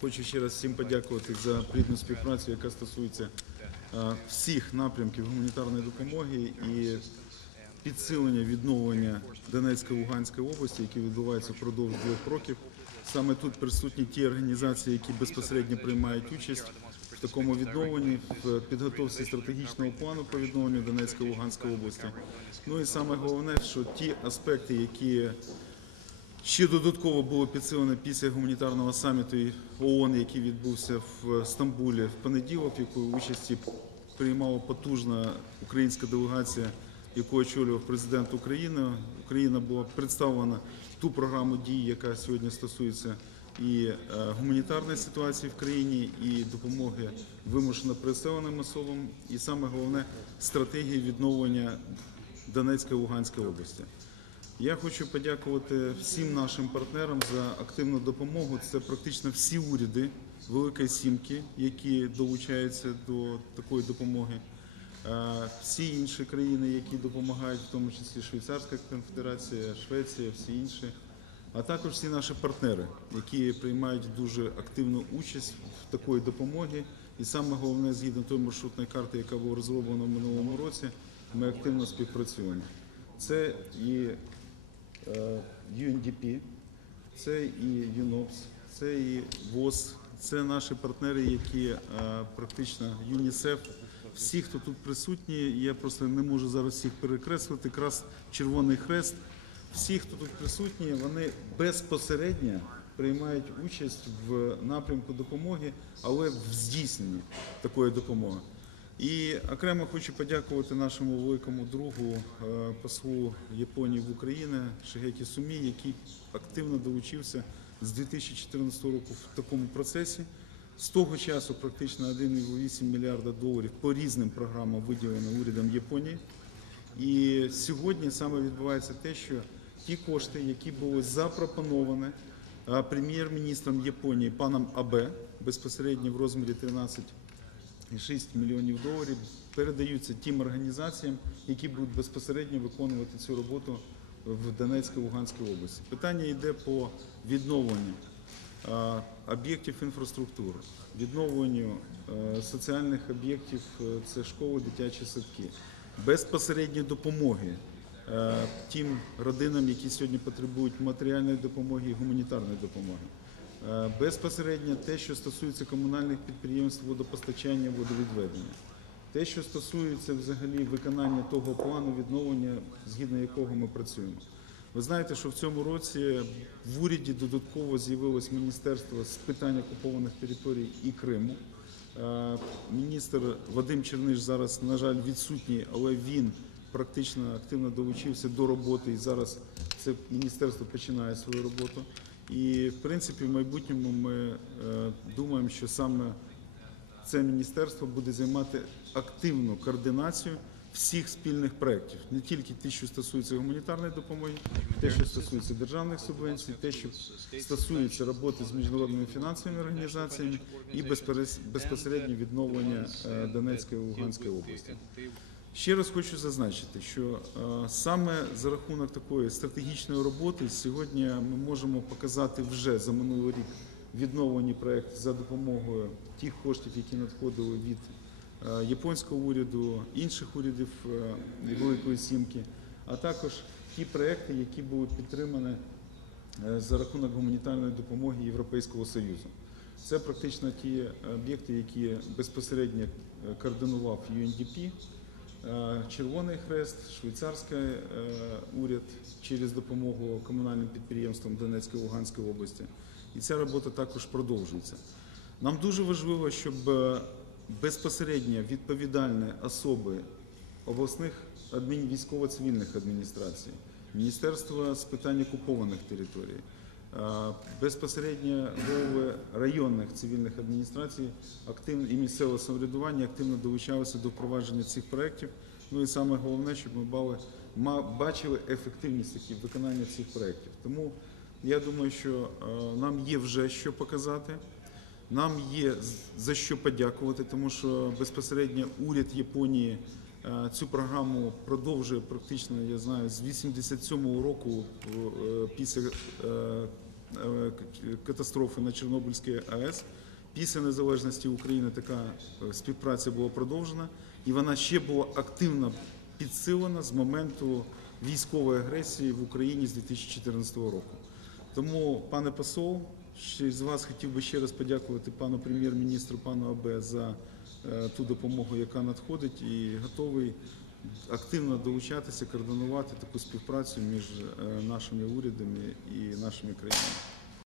Хочу ще раз всім подякувати за плідну співпрацю, яка стосується е, всіх напрямків гуманітарної допомоги і підсилення відновлення Донецької Луганської області, які відбуваються впродовж двох років. Саме тут присутні ті організації, які безпосередньо приймають участь в такому відновленні, в підготовці стратегічного плану по відновленню Донецької Луганської області. Ну і саме головне, що ті аспекти, які Ще додатково було підсилено після гуманітарного саміту ООН, який відбувся в Стамбулі в понеділок, якої участі приймала потужна українська делегація, яку очолював президент України. Україна була представлена ту програму дій, яка сьогодні стосується і е, гуманітарної ситуації в країні, і допомоги вимушено переселеним особам, і саме головне стратегії відновлення Донецької Луганської області. Я хочу подякувати всім нашим партнерам за активну допомогу. Це практично всі уряди Великої Сімки, які долучаються до такої допомоги. Е, Всі інші країни, які допомагають, в тому числі Швейцарська конфедерація, Швеція, всі інші, а також всі наші партнери, які приймають дуже активну участь в такої допомоги. І саме головне, згідно тої маршрутної карти, яка була розроблена в минулому році, ми активно співпрацюємо. Це і UNDP, це і UNOPS, це і ВОЗ, це наші партнери, які е, практично ЮНІСЕФ. Всі, хто тут присутні, я просто не можу зараз всіх перекреслити. Якраз Червоний Хрест. Всі, хто тут присутні, вони безпосередньо приймають участь в напрямку допомоги, але в здійсненні такої допомоги. І окремо хочу подякувати нашому великому другу, е, послу Японії в Україні Шигекі Сумі, який активно долучився з 2014 року в такому процесі. З того часу практично 1,8 мільярда доларів по різним програмам виділено урядом Японії. І сьогодні саме відбувається те, що ті кошти, які були запропоновані е, прем'єр-міністром Японії паном Абе безпосередньо в розмірі 13 і 6 мільйонів доларів передаються тим організаціям, які будуть безпосередньо виконувати цю роботу в Донецькій Луганській області. Питання йде по відновленню об'єктів інфраструктури, відновленню соціальних об'єктів, е, це школи, дитячі садки, безпосередньо допомоги е, тим родинам, які сьогодні потребують матеріальної допомоги і гуманітарної допомоги. Е, Безпосередньо те, що стосується комунальних підприємств водопостачання, водовідведення, те, що стосується взагалі виконання того плану відновлення, згідно якого ми працюємо. Ви знаєте, що в цьому році в уряді додатково з'явилось міністерство з питань окупованих територій і Криму. Е, Міністр Вадим Черниш зараз, на жаль, відсутній, але він практично активно долучився до роботи і зараз це міністерство починає свою роботу. І в принципі, в майбутньому ми е, думаємо, що саме це міністерство буде займати активну координацію всіх спільних проєктів, не тільки ті, що стосуються гуманітарної допомоги, те, що стосується державних субвенцій, те, що стосується роботи з міжнародними фінансовими організаціями і безпосередньо відновлення е, Донецької і Луганської області. Ще раз хочу зазначити, що е, саме за рахунок такої стратегічної роботи сьогодні ми можемо показати вже за минулий рік відновлені проект за допомогою тих коштів, які надходили від е, японського уряду, інших урядів е, Великої Сімки, а також ті проекти, які були підтримані за рахунок гуманітарної допомоги Європейського Союзу. Це практично ті об'єкти, які безпосередньо координував UNDP, Червоний Хрест, швейцарський е, уряд через допомогу комунальним підприємствам Донецької та Луганської області. І ця робота також продовжується. Нам дуже важливо, щоб е, безпосередньо відповідальні особи обласних військово-цивільних адміністрацій, Міністерства з питань окупованих територій, е, безпосередньо голови районних цивільних адміністрацій активно і місцевого самоврядування активно долучалися до впровадження цих проєктів. Ну і саме головне, щоб ми бачили ефективність виконання цих проєктів. Тому я думаю, що е, нам є вже що показати. Нам є за що подякувати, тому що безпосередньо уряд Японії е, цю програму продовжує практично, я знаю, з 87-го року е, після е, е, катастрофи на Чорнобильській АЕС. Після незалежності України така е, співпраця була продовжена, і вона ще була активно підсилена з моменту військової агресії в Україні з 2014 року. Тому, пане посол, з вас хотів би ще раз подякувати пану прем'єр-міністру, пану АБ за е, ту допомогу, яка надходить, і готовий активно долучатися, координувати таку співпрацю між е, нашими урядами і нашими країнами.